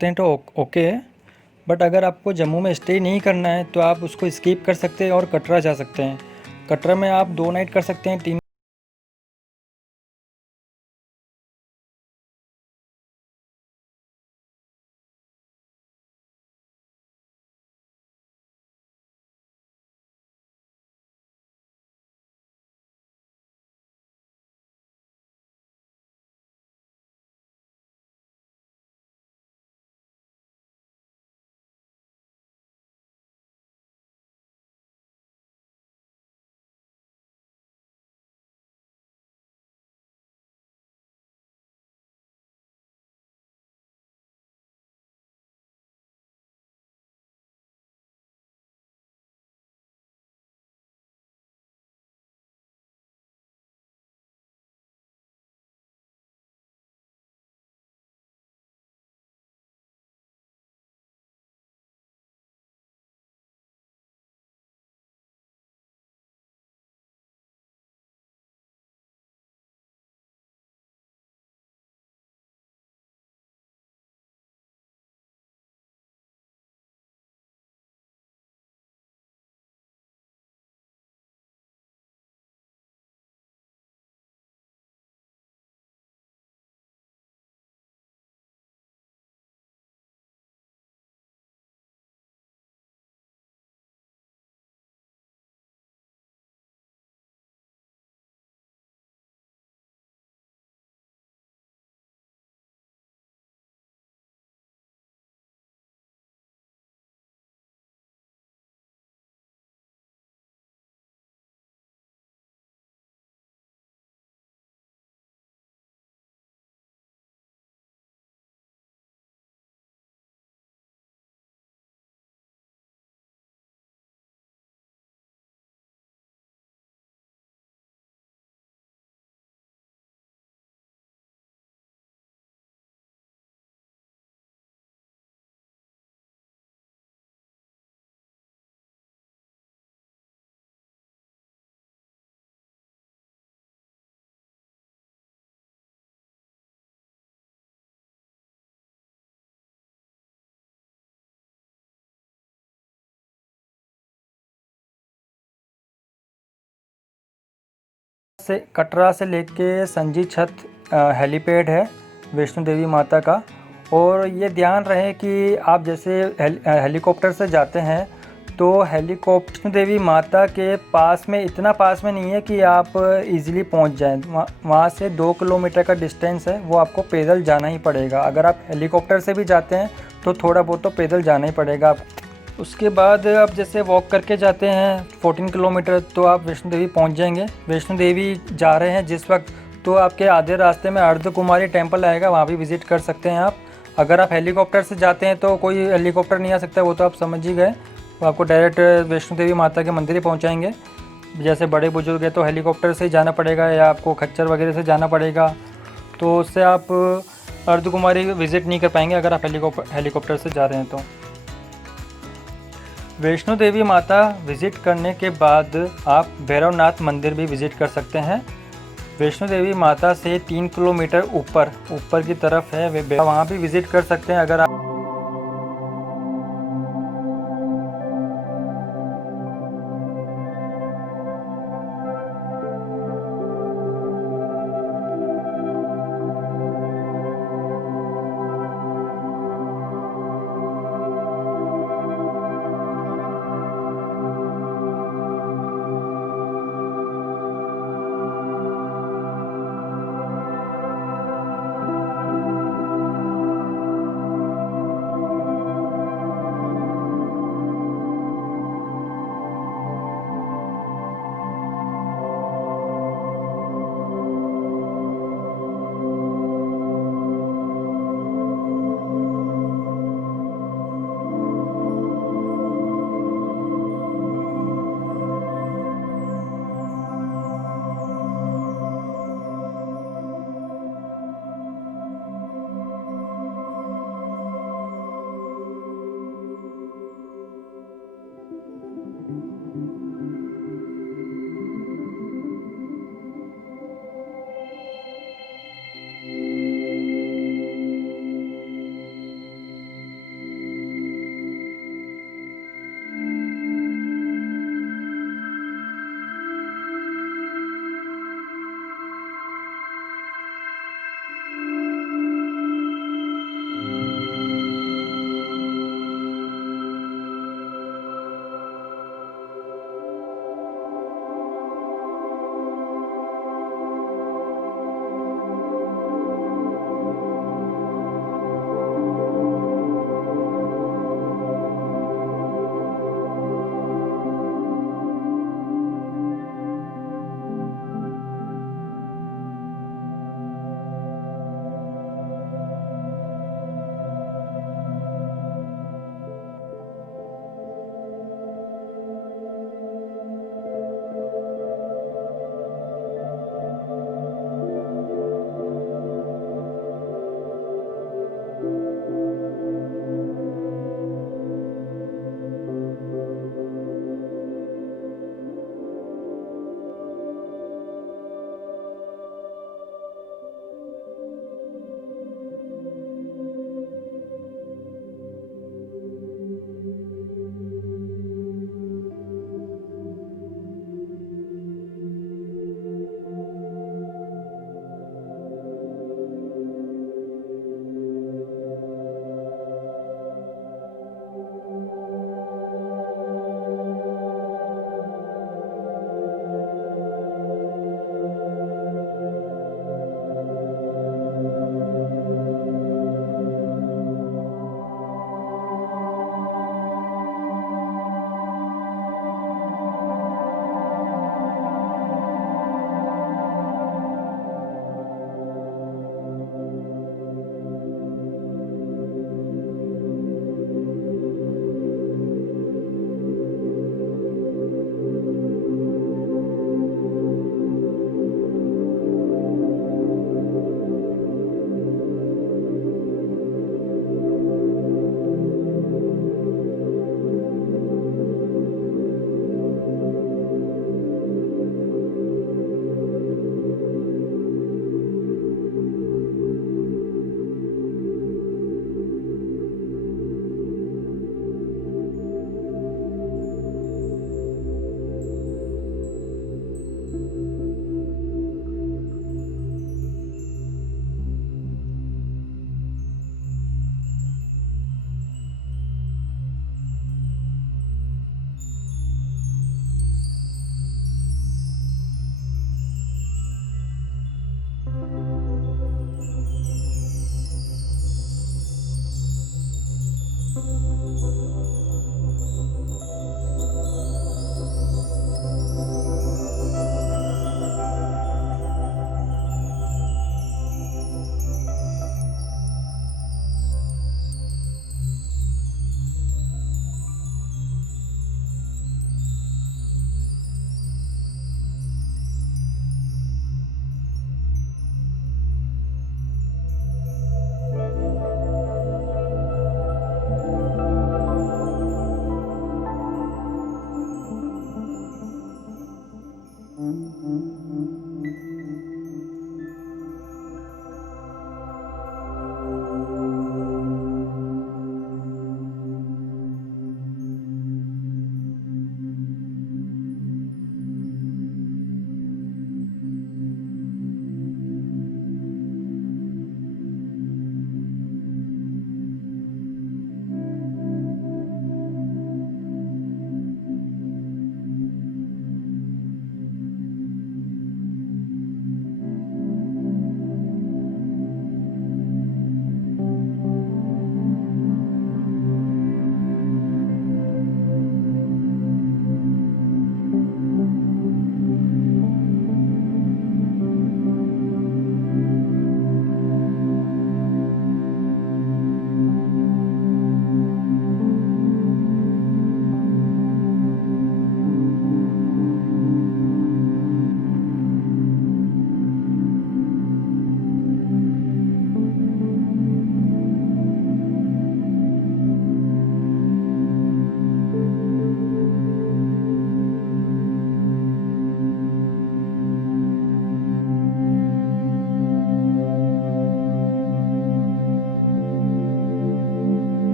सकते हैं तो ओके है। बट अगर आपको जम्मू में स्टे नहीं करना है तो आप उसको स्किप कर सकते हैं और कटरा जा सकते हैं। कटरा में आप 2 नाइट कर सकते हैं, 3 से कटरा से लेके संजी छत हेलीपैड है वैष्णो देवी माता का। और ये ध्यान रहे कि आप जैसे हेलीकॉप्टर से जाते हैं तो हेलीकॉप्टर वैष्णो देवी माता के पास में, इतना पास में नहीं है कि आप इजीली पहुंच जाएं। वहाँ से 2 किलोमीटर का डिस्टेंस है, वो आपको पैदल जाना ही पड़ेगा। अगर आप हेलीकॉप्टर से भी जाते हैं तो थोड़ा बहुत तो पैदल जाना ही पड़ेगा। उसके बाद आप जैसे वॉक करके जाते हैं 14 किलोमीटर तो आप वैष्णो देवी पहुंच जाएंगे। वैष्णो देवी जा रहे हैं जिस वक्त तो आपके आधे रास्ते में अर्धकुमारी टेम्पल आएगा, वहाँ भी विज़िट कर सकते हैं आप। अगर आप हेलीकॉप्टर से जाते हैं तो कोई हेलीकॉप्टर नहीं आ सकता, वो तो आप समझ ही गए। वो आपको डायरेक्ट वैष्णो देवी माता के मंदिर ही पहुँचाएँगे। जैसे बड़े बुजुर्ग है तो हेलीकॉप्टर से ही जाना पड़ेगा या आपको खच्चर वगैरह से जाना पड़ेगा, तो उससे आप अर्धकुमारी विज़िट नहीं कर पाएंगे अगर आप हेलीकॉप्टर से जा रहे हैं तो। वैष्णो देवी माता विज़िट करने के बाद आप भैरवनाथ मंदिर भी विज़िट कर सकते हैं। वैष्णो देवी माता से 3 किलोमीटर ऊपर की तरफ है, वहाँ भी विज़िट कर सकते हैं अगर आप